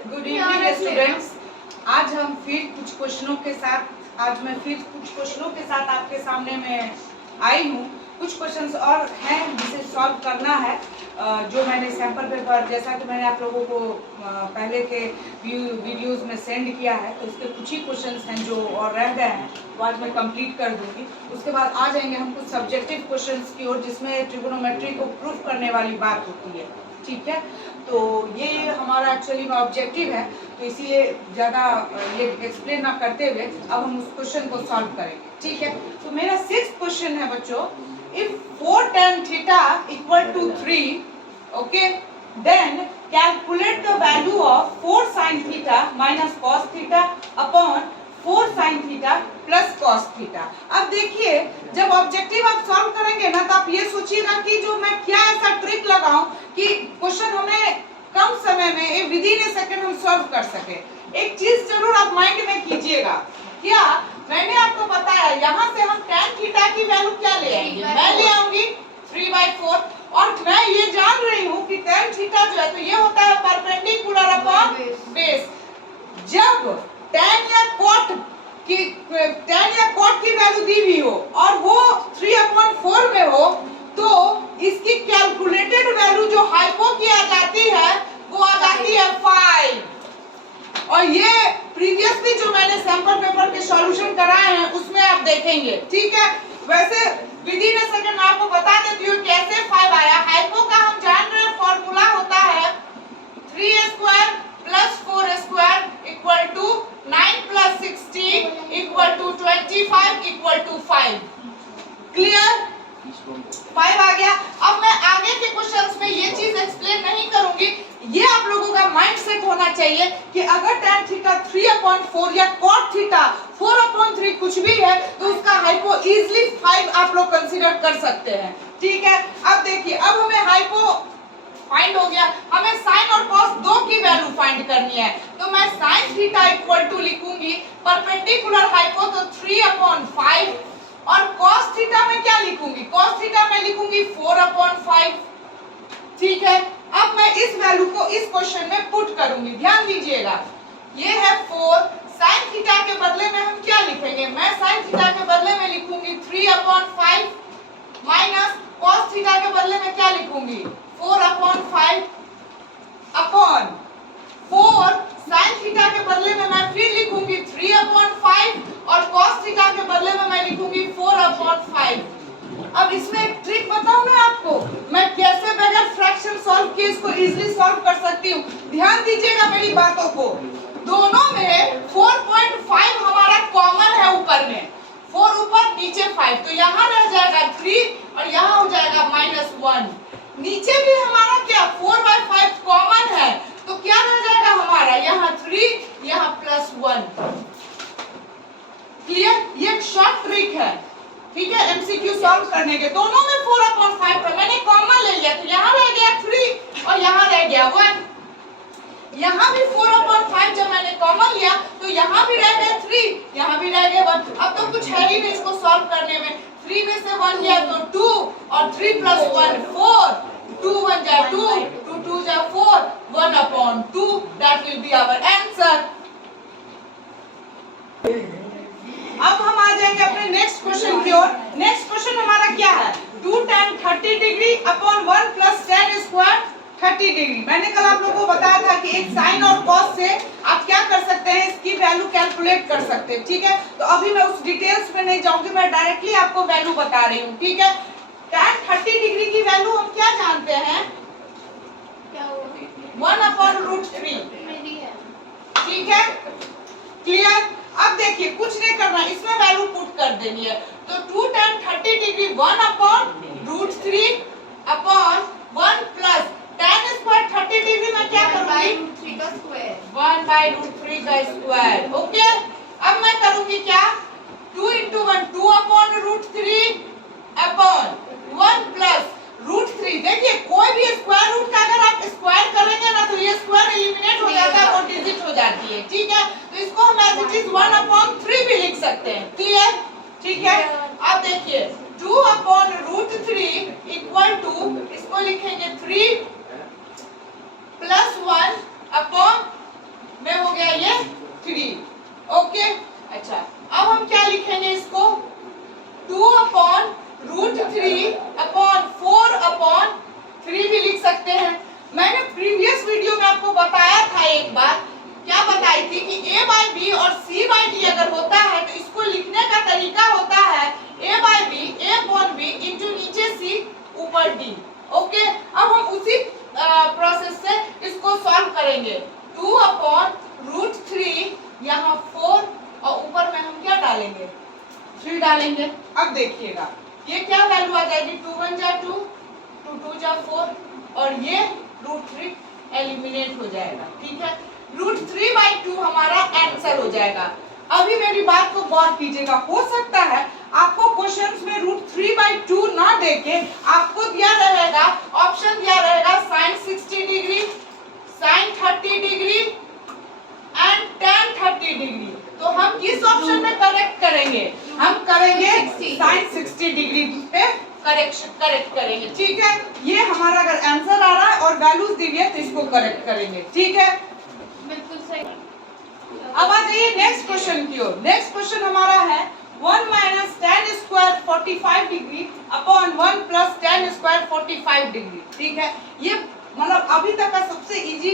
Good evening students. आज हम फिर कुछ क्वेश्चनों के साथ आपके सामने में आई हूँ। कुछ क्वेश्चंस और हैं जिसे सॉल्व करना है, जो मैंने सैंपल पेपर जैसा कि मैंने आप लोगों को पहले के वीडियोस में सेंड किया है, तो इसके कुछ ही क्वेश्चंस हैं जो और रह गए हैं, तो आज मैं कंप्लीट कर दूंगी। उसके बाद आ जाएंगे हम कुछ सब्जेक्टिव क्वेश्चंस की ओर, जिसमें ट्रिगोनोमेट्री को प्रूफ करने वाली बात होती है। ठीक है, तो ये हमारा एक्चुअली में ऑब्जेक्टिव है, तो इसीलिए ज़्यादा ये एक्सप्लेन ना करते हुए अब हम उस क्वेश्चन को सॉल्व करेंगे। ठीक है, तो मेरा 6th क्वेश्चन है बच्चों, if 4 tan theta equal to 3, okay, then calculate the value of 4 sin theta minus cos theta upon 4 sin theta plus cos theta. अब देखिए, जब ऑब्जेक्टिव आप सॉल्व करेंगे ना, तो आप ये सोचिएगा कि जो मैं क्या ऐसा ट्रिक लगाऊं कि क्वेश्चन हमें कम समय में विद इन ए सेकंड हम सॉल्व कर सके। एक चीज जरूर आप माइंड में कीजिएगा, क्या मैंने आपको बताया यहाँ से हम tan थीटा की वैल्यू क्या ले आएंगे, मैं ले आऊंगी 3/4, और मैं ये जान रही हूँ कि tan थीटा जो है तो ये होता है परपेंडिकुलर अपॉन बेस। जब tan या cot की वैल्यू दी हुई हो और वो 3/4 में हो, तो इसकी कैलकुलेटेड वैल्यू जो हाइपो की आ जाती है वो आ जाती है 5। और ये प्रीवियसली जो मैंने सैंपल पेपर के सॉल्यूशन कराए हैं उसमें आप देखेंगे। ठीक है, वैसे विद इन अ सेकंड मैं आपको बता देती हूँ कैसे 5 आया। हाइपो का हम जान रहे हैं फॉर्मूला होता है 3a² + 4a² = 9 + 16 = 25 = 5। क्लियर? 5 आ गया। अब मैं आगे के क्वेश्चंस में ये चीज एक्सप्लेन नहीं करूंगी, ये आप लोगों का माइंड सेट होना चाहिए कि अगर tan थीटा 3/4 या cot थीटा 4/3 कुछ भी है, तो उसका हाइपो इजीली 5 आप लोग कंसीडर कर सकते हैं। ठीक है, अब देखिए, अब हमें हाइपो फाइंड हो गया, हमें sin और cos दो की वैल्यू फाइंड करनी है, तो मैं sin थीटा = लिखूंगी परपेंडिकुलर हाइपो तो 3/5, और cos थीटा में क्या लिखूंगी, cos थीटा में लिखूंगी 4/5। ठीक है, अब मैं इस वैल्यू को इस क्वेश्चन में पुट करूंगी। ध्यान दीजिएगा, ये है 4, sin थीटा के बदले में हम क्या लिखेंगे, मैं sin थीटा के बदले में लिखूंगी 3/5 माइनस cos थीटा के बदले में क्या लिखूंगी 4/5 अपॉन 4 sin थीटा के बदले में मैं फिर लिखूंगी 3/5 और cos थीटा के बदले में मैं लिखूंगी 4/5। अब इसमें एक ट्रिक बताऊं मैं आपको, मैं कैसे बगैर फ्रैक्शन सॉल्व किए इसको इजीली सॉल्व कर सकती हूँ। ध्यान दीजिएगा मेरी बातों को, दोनों में 4.5 हमारा कॉमन है, ऊपर में 4 ऊपर नीचे 5, तो यहाँ रह जाएगा 3 और यहाँ हो जाएगा -1। नीचे भी हमारा क्या 4/5 कॉमन है, तो क्या रह जाएगा हमारा यहाँ 3 यहाँ +1। क्लियर? ये एक शॉर्ट ट्रिक है। ठीक है, एमसीक्यू सॉल्व करने के, दोनों में 4/5 था, मैंने कॉमन ले लिया, तो यहाँ रह गया 3 और यहाँ रह गया 1। यहाँ भी 4/5 जब मैंने कॉमन लिया तो यहाँ भी रह गया 3, यहाँ भी रह गया 1। अब तो कुछ है ही नहीं इसको सॉल्व करने में, 3 में से 1 गया तो 2 और 3 + 1 4, 2 1 जा 2, 2 2 जा 4, 1/2, that will be our answer। अब हम आ जाएंगे अपने नेक्स्ट क्वेश्चन की ओर। नेक्स्ट क्वेश्चन हमारा क्या है, 2 tan 30 degree upon 1 + tan² 30 degree. मैंने कल आप लोगों को बताया था कि एक साइन और कॉस से आप क्या कर सकते हैं, इसकी वैल्यू कैलकुलेट कर सकते हैं। ठीक है, तो अभी मैं उस डिटेल्स में नहीं जाऊंगी, मैं डायरेक्टली आपको वैल्यू बता रही हूँ। ठीक है, tan 30 डिग्री की वैल्यू हम क्या जानते हैं, 1/√3। ठीक है, क्लियर? अब देखिए, कुछ नहीं करना, इसमें वैल्यू पुट कर देनी है, तो 2 tan 30 degree 1/√3 upon 1 plus tan² 30 degree में क्या करूंगी 1/√3 का स्क्वायर। ओके, अब मैं करूंगी क्या 2 × 1 2/√3 अपॉन 1 प्लस √3। देखिए, कोई भी स्क्वायर रूट का अगर आप स्क्वायर करेंगे ना, तो ये स्क्वायर एलिमिनेट हो जाता है और डिजिट हो जाती है। ठीक है, तो इसको हम एज इट इज 1/3 भी लिख सकते हैं। क्लियर? ठीक है, अब देखिए 2/√3 = इसको लिखेंगे 3 + 1 अपॉन डालेंगे 2/√3, यहाँ 4 और ऊपर में हम क्या डालेंगे 3 डालेंगे। अब देखिएगा ये क्या वैल्यू आ जाएगी 2 1 जा 2, 2 2 जा 4 और ये √3 एलिमिनेट हो जाएगा। ठीक है, √3/2 हमारा आंसर हो जाएगा। अभी मेरी बात को गौर कीजिएगा, हो सकता है आपको क्वेश्चंस में √3/2 ना देके आपको दिया रहेगा, ऑप्शन दिया रहेगा sin 60 degree, sin 30 degree and tan 30 degree. तो हम किस ऑप्शन में करेक्ट करेंगे? हम करेंगे sin 60 डिग्री पे करेक्ट करेंगे। ठीक है, ये हमारा अगर आंसर आ रहा है और वैल्यूज दी हुई है तो इसको करेक्ट करेंगे। ठीक है, बिल्कुल सही। अब आ जाइए नेक्स्ट क्वेश्चन की ओर। नेक्स्ट क्वेश्चन हमारा है 1 minus tan square 45 degree upon 1 plus tan square 45 degree. ठीक है, ये मतलब अभी तक का सबसे इजी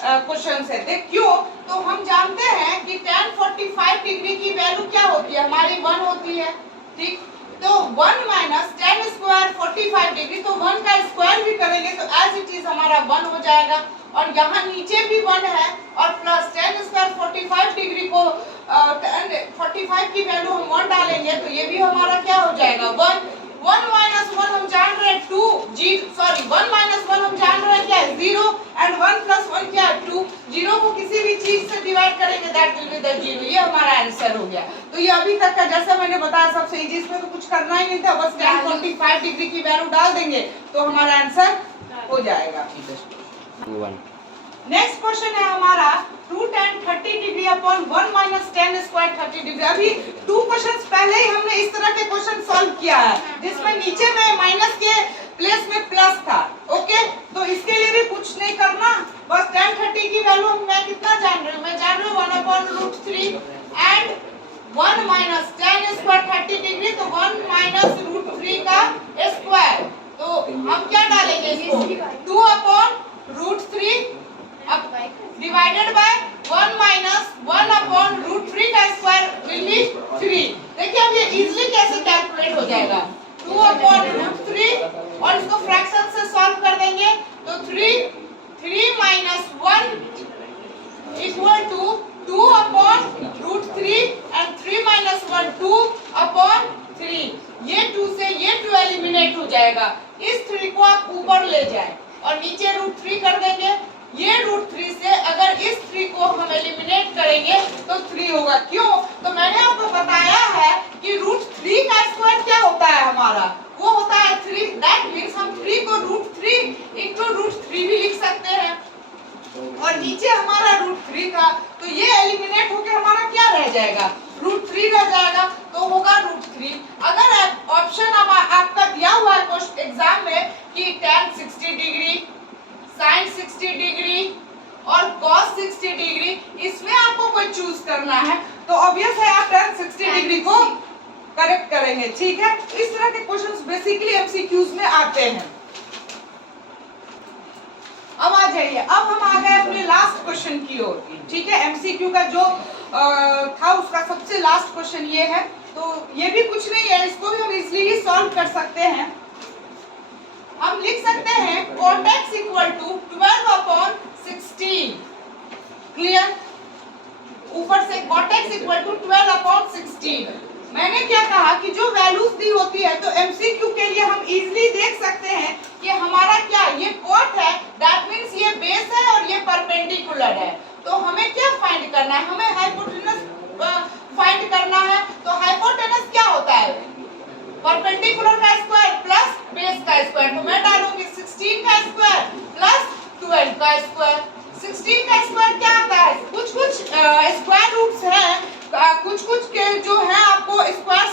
क्वेश्चन है। देख क्यों, तो हम जानते हैं कि tan 45 डिग्री की वैल्यू क्या होती है, हमारी 1 होती है। ठीक, तो 1 माइनस tan स्क्वायर 45 डिग्री, तो 1 का स्क्वायर भी करेंगे तो एज इट इज हमारा 1 हो जाएगा और यहाँ नीचे भी 1 है और प्लस tan स्क्वायर 45 डिग्री को 45 की वैल्यू हम 1 डालेंगे तो ये भी हमारा क्या हो जाएगा 1। 1 माइनस 1 हम जान रहे हैं 2, 1 माइनस 1 हम जान रहे हैं क्या है 0 एंड 1 प्लस 1 क्या है 2। 0 को किसी भी चीज से डिवाइड करेंगे दैट विल बी द 0। ये हमारा आंसर हो गया। तो ये अभी तक का जैसा मैंने बताया सबसे इजी, इसमें तो कुछ करना ही नहीं था, बस tan 45 डिग्री की वैल्यू डाल देंगे तो हमारा आंसर हो जाएगा। नेक्स्ट क्वेश्चन है हमारा 2 tan 30 degree upon 1 minus tan square 30 degree. अभी 2 क्वेश्चंस पहले ही हमने इस तरह के क्वेश्चन सॉल्व किया है जिसमें नीचे में माइनस के प्लेस में प्लस था। ओके, तो इसके लिए भी कुछ नहीं करना, बस tan 30 की वैल्यू मैं कितना जान रही हूँ, मैं जान रही हूँ 1/√3 and 1 minus tan square 30 degree, तो 1 माइनस √3 का स्क्वायर। तो हम क्या डालेंगे इसको 2/√3 डिवाइडेड बाय 1 माइनस 1/√3 का स्क्वायर विल बी 3। देखिए अब ये इजीली कैसे कैलकुलेट हो जाएगा 2/√3 और इसको फ्रैक्शन से सॉल्व कर देंगे तो 3 minus 1 equal to 2/√3 and 3 minus 1 2/3। ये 2 से ये 2 एलिमिनेट हो जाएगा। इस 3 को आप ऊपर ले जाएं और नीचे √3 कर देंगे। ये √3 से अगर इस 3 को हम एलिमिनेट करेंगे तो 3 होगा। क्यों, तो मैंने आपको बताया है कि √3 का स्क्वायर क्या होता है हमारा, वो होता है 3। दैट मींस हम 3 को √3 into √3 भी लिख सकते हैं और नीचे हमारा √3 था तो ये एलिमिनेट होकर हमारा क्या रह जाएगा √3 रह जाएगा, तो होगा √3। अगर ऑप्शन आपका दिया हुआ है क्वेश्चन एग्जाम में कि tan 60 डिग्री, sin 60 डिग्री और cos 60 डिग्री, इसमें आपको कोई चूज करना है तो ऑब्वियस है आप tan 60 डिग्री को करेक्ट करेंगे। ठीक है, इस तरह के क्वेश्चंस बेसिकली एमसीक्यूज में आते हैं। अब आ जाइए, अब हम आ गए अपने लास्ट क्वेश्चन की ओर। ठीक है, एमसीक्यू का जो था उसका सबसे लास्ट क्वेश्चन ये है, तो ये भी कुछ नहीं है, इसको भी हम इजीली सॉल्व कर सकते हैं। हम लिख सकते हैं cot x equal to 12/16। Clear, ऊपर से cot x इक्वल टू 12/16। मैंने क्या कहा कि जो वैल्यूज दी होती है तो एमसीक्यू के लिए हम इजीली देख सकते हैं कि हमारा क्या ये cot है, दैट मींस ये बेस है और ये परपेंडिकुलर है। तो हमें क्या फाइंड करना है, हमें हाइपोटेनस फाइंड करना है। तो हाइपोटेनस क्या होता है, परपेंडिकुलर का स्क्वायर प्लस बेस का स्क्वायर। तो मैं डालूंगी 16 का स्क्वायर प्लस 12 का स्क्वायर। 16 का स्क्वायर क्या आता है, कुछ स्क्वायर रूट्स हैं, कुछ के जो है आपको स्क्वायर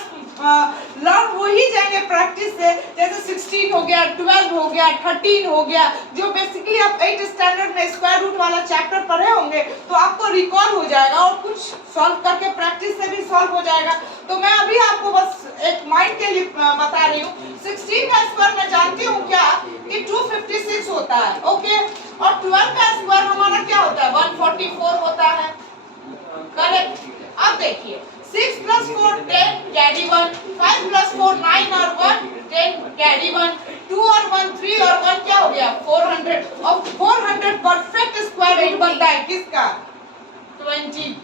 लर्न हो ही जाएंगे प्रैक्टिस से, जैसे 16 हो गया, 12 हो गया, 13 हो गया, जो बेसिकली आप 8th स्टैंडर्ड में स्क्वायर रूट वाला चैप्टर पढ़े होंगे तो आपको रिकॉल हो जाएगा और कुछ सॉल्व करके प्रैक्टिस से भी सॉल्व हो जाएगा। तो मैं अभी आपको बस एक माइंड के लिए बता रही हूँ। 16 का स्क्वायर मैं जानती हूँ क्या कि 256 होता है, ओके, और 12 का स्क्वायर हमारा क्या होता है 144 होता है, करेक्ट। अब देखिए 6 plus 4 10 carry 1, 5 plus 4 9 और 1 10 carry 1, 2 और 1 3 और 1 क्या हो गया 400। और 400 परफेक्ट स्क्वायर रूट बनता है किसका 20।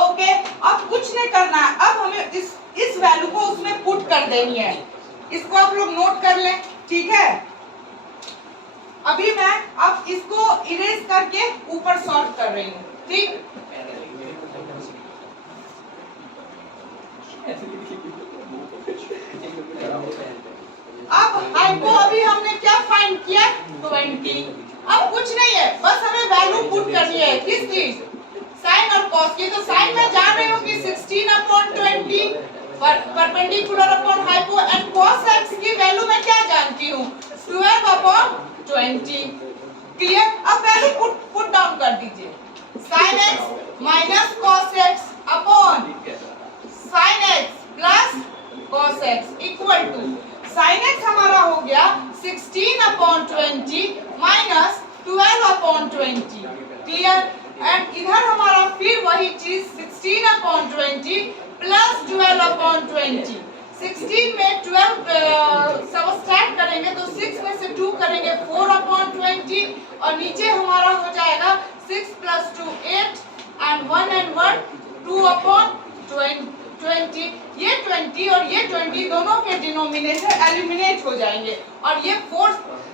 ओके, अब कुछ नहीं करना है, अब हमें इस वैल्यू को उसमें पुट कर देनी है। इसको आप लोग नोट कर लें, ठीक है। अभी मैं अब इसको इरेज करके ऊपर सॉल्व कर रही हूँ, ठीक। अब हाइपो अभी हमने क्या फाइंड किया 20। अब कुछ नहीं है, बस हमें वैल्यू पुट करनी है किस चीज साइन और कॉस की। तो साइन में जान रही हूँ कि 16/20 perpendicular upon hypo, and cos x की वैल्यू मैं क्या जानती हूँ 12/20। क्लियर। अब वैल्यू पुट डाउन कर दीजिए, sine x minus cos x upon sine x plus cos x equal to sine x हमारा हो गया 16/20 माइनस 12/20। क्लियर। एंड इधर हमारा फिर वही चीज 16/20 प्लस 12/20। 16 में 12 सबट्रैक्ट करेंगे तो 6 में से 2 करेंगे 4/20, और नीचे हमारा हो जाएगा 6 + 2 8 एंड 1 2/20। ये 20 और ये 20 दोनों के डिनोमिनेटर एलिमिनेट हो जाएंगे और ये 4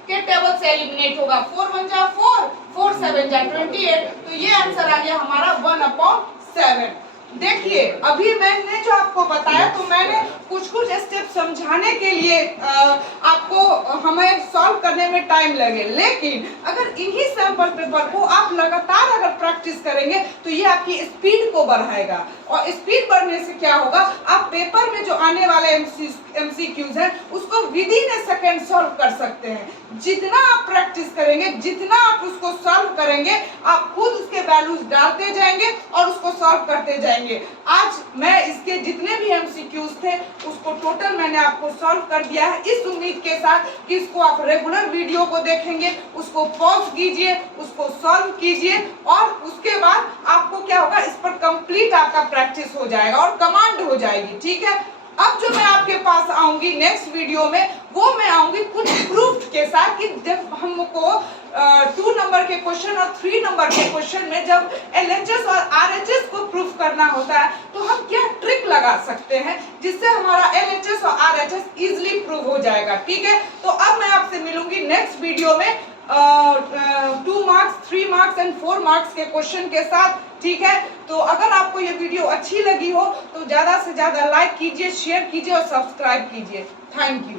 के टेबल से एलिमिनेट होगा। 4 × 1 = 4, 4 × 7 = 28। तो ये आंसर आ गया हमारा 1/7। देखिए अभी मैंने जो आपको बताया तो मैंने कुछ स्टेप समझाने के लिए आपको हमें सॉल्व करने में टाइम लगे, लेकिन अगर इन्हीं सैंपल पेपर को आप लगातार अगर प्रैक्टिस करेंगे तो ये आपकी स्पीड को बढ़ाएगा, और स्पीड बढ़ने से क्या होगा आप पेपर में जो आने वाले एमसीक्यूज हैं उसको विदिन ए सेकेंड सॉल्व कर सकते हैं। जितना आप प्रैक्टिस करेंगे, जितना आप उसको सॉल्व करेंगे, आप खुद उसके वैल्यूज डालते जाएंगे और उसको सॉल्व करते जाएंगे। आज मैं इसके जितने भी एमसीक्यूज थे उसको टोटल मैंने आपको सॉल्व कर दिया है, इस उम्मीद के साथ कि इसको आप रेगुलर वीडियो को देखेंगे, उसको पॉज कीजिए, उसको सॉल्व कीजिए, और उसके बाद आपको क्या होगा इस पर कंप्लीट आपका प्रैक्टिस हो जाएगा और कमांड हो जाएगी, ठीक है। अब जो मैं आपके पास आऊंगी नेक्स्ट वीडियो में, वो मैं आऊंगी कुछ प्रूफ के साथ कि जब हमको 2 नंबर के क्वेश्चन और 3 नंबर के क्वेश्चन में जब LHS और RHS को प्रूफ करना होता है तो हम क्या ट्रिक लगा सकते हैं जिससे हमारा LHS और RHS इजीली प्रूव हो जाएगा, ठीक है। तो अब मैं आपसे मिलूंगी नेक्स्ट वीडियो में 2 मार्क्स, 3 मार्क्स एंड 4 मार्क्स के क्वेश्चन के साथ, ठीक है। तो अगर आपको ये वीडियो अच्छी लगी हो तो ज्यादा से ज्यादा लाइक कीजिए, शेयर कीजिए और सब्सक्राइब कीजिए। Thank you.